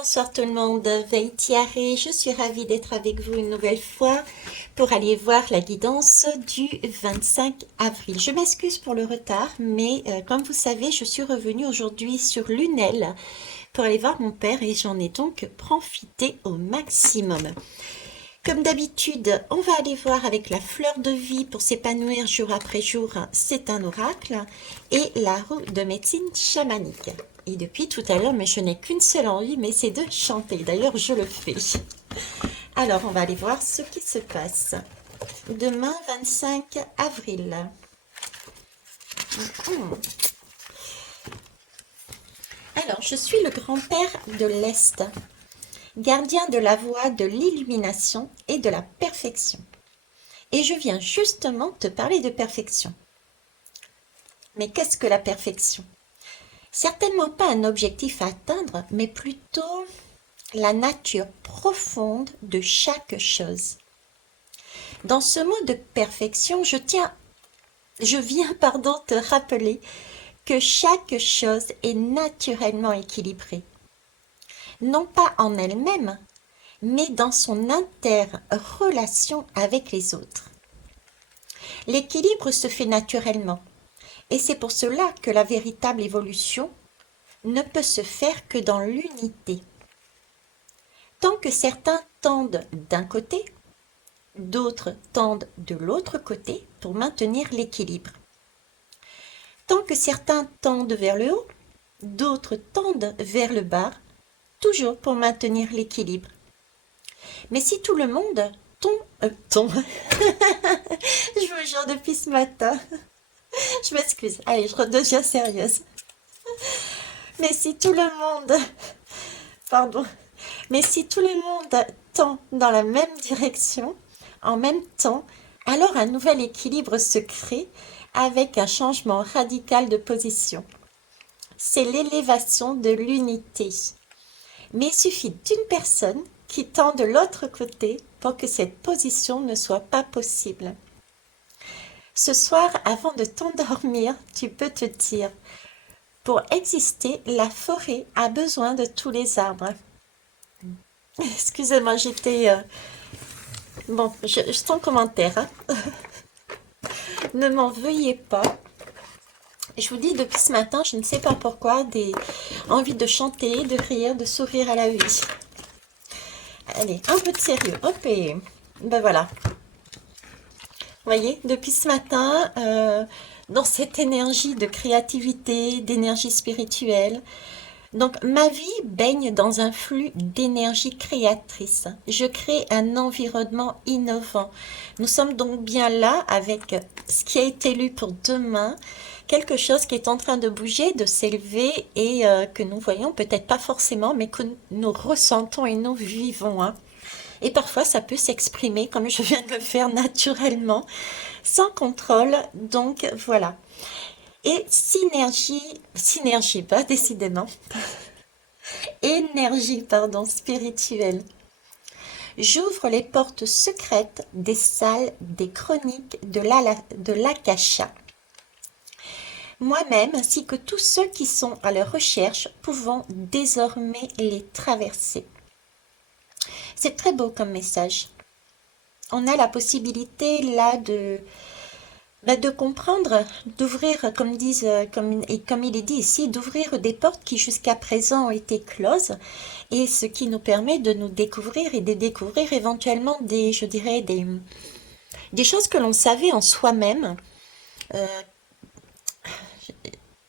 bonsoir tout le monde, Veitiaré, je suis ravie d'être avec vous une nouvelle fois pour aller voir la guidance du 25 avril. Je m'excuse pour le retard, mais comme vous savez, je suis revenue aujourd'hui sur Lunel pour aller voir mon père et j'en ai donc profité au maximum. Comme d'habitude, on va aller voir avec la fleur de vie pour s'épanouir jour après jour, c'est un oracle, et la roue de médecine chamanique. Et depuis tout à l'heure, mais je n'ai qu'une seule envie, mais c'est de chanter. D'ailleurs, je le fais. Alors, on va aller voir ce qui se passe. Demain, 25 avril. Alors, je suis le grand-père de l'Est, gardien de la voie de l'illumination et de la perfection. Et je viens justement te parler de perfection. Mais qu'est-ce que la perfection? Certainement pas un objectif à atteindre, mais plutôt la nature profonde de chaque chose. Dans ce mot de perfection, je viens te rappeler que chaque chose est naturellement équilibrée. Non pas en elle-même, mais dans son interrelation avec les autres. L'équilibre se fait naturellement, et c'est pour cela que la véritable évolution ne peut se faire que dans l'unité. Tant que certains tendent d'un côté, d'autres tendent de l'autre côté pour maintenir l'équilibre. Tant que certains tendent vers le haut, d'autres tendent vers le bas, toujours pour maintenir l'équilibre. Mais si tout le monde tombe, je vous jure depuis ce matin, je m'excuse, allez, je redeviens sérieuse. Mais si tout le monde, pardon, mais si tout le monde tend dans la même direction, en même temps, alors un nouvel équilibre se crée avec un changement radical de position. C'est l'élévation de l'unité. Mais il suffit d'une personne qui tend de l'autre côté pour que cette position ne soit pas possible. Ce soir, avant de t'endormir, tu peux te dire, pour exister, la forêt a besoin de tous les arbres. Excusez-moi, j'étais... Bon, sans commentaire. Hein. Ne m'en veuillez pas. Je vous dis, depuis ce matin, je ne sais pas pourquoi, des envies de chanter, de rire, de sourire à la vie. Allez, un peu de sérieux. Hop, et ben voilà. Vous voyez, depuis ce matin, dans cette énergie de créativité, d'énergie spirituelle, donc ma vie baigne dans un flux d'énergie créatrice. Je crée un environnement innovant. Nous sommes donc bien là avec ce qui a été lu pour demain, quelque chose qui est en train de bouger, de s'élever et que nous voyons peut-être pas forcément, mais que nous ressentons et nous vivons. Hein. Et parfois, ça peut s'exprimer comme je viens de le faire naturellement, sans contrôle. Donc voilà. Et synergie, pas décidément, énergie, pardon, spirituelle. J'ouvre les portes secrètes des salles des chroniques de l'Akasha. Moi-même, ainsi que tous ceux qui sont à leur recherche, pouvons désormais les traverser. C'est très beau comme message. On a la possibilité là de comprendre, d'ouvrir, comme il est dit ici, d'ouvrir des portes qui jusqu'à présent ont été closes, et ce qui nous permet de nous découvrir et de découvrir éventuellement je dirais, des choses que l'on savait en soi-même. Euh,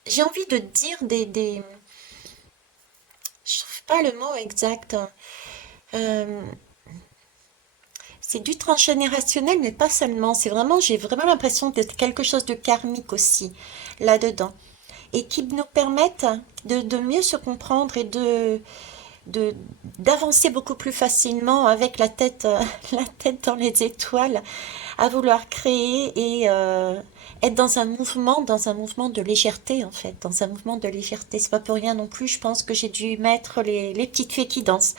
j'ai envie de dire je trouve pas le mot exact. Euh, c'est du transgénérationnel, mais pas seulement. J'ai vraiment l'impression d'être quelque chose de karmique aussi, là-dedans. Et qui nous permettent de mieux se comprendre et de, d'avancer beaucoup plus facilement avec la tête dans les étoiles, à vouloir créer et être dans un mouvement de légèreté en fait, dans un mouvement de légèreté. C'est pas pour rien non plus, je pense que j'ai dû mettre les petites fées qui dansent.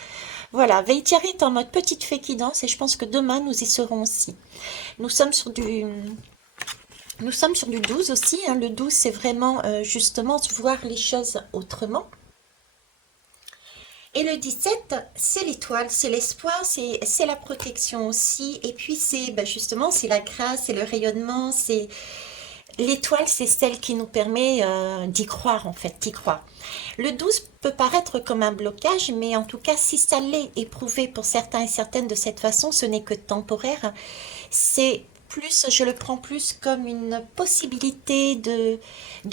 Voilà, Veitiari est en mode petite fée qui danse et je pense que demain nous y serons aussi. Nous sommes sur du, nous sommes sur du 12 aussi, hein. Le 12 c'est vraiment justement voir les choses autrement. Et le 17, c'est l'étoile, c'est l'espoir, c'est la protection aussi. Et puis c'est justement, c'est la grâce, c'est le rayonnement, c'est l'étoile, c'est celle qui nous permet d'y croire en fait, d'y croire. Le 12 peut paraître comme un blocage, mais en tout cas, si ça l'est éprouvé pour certains et certaines de cette façon, ce n'est que temporaire. C'est plus, je le prends plus comme une possibilité de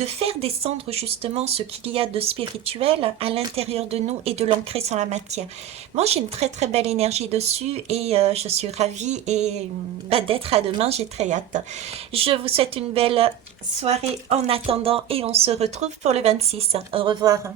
faire descendre justement ce qu'il y a de spirituel à l'intérieur de nous et de l'ancrer sur la matière. Moi, j'ai une très très belle énergie dessus et je suis ravie et d'être à demain, j'ai très hâte. Je vous souhaite une belle soirée en attendant et on se retrouve pour le 26. Au revoir.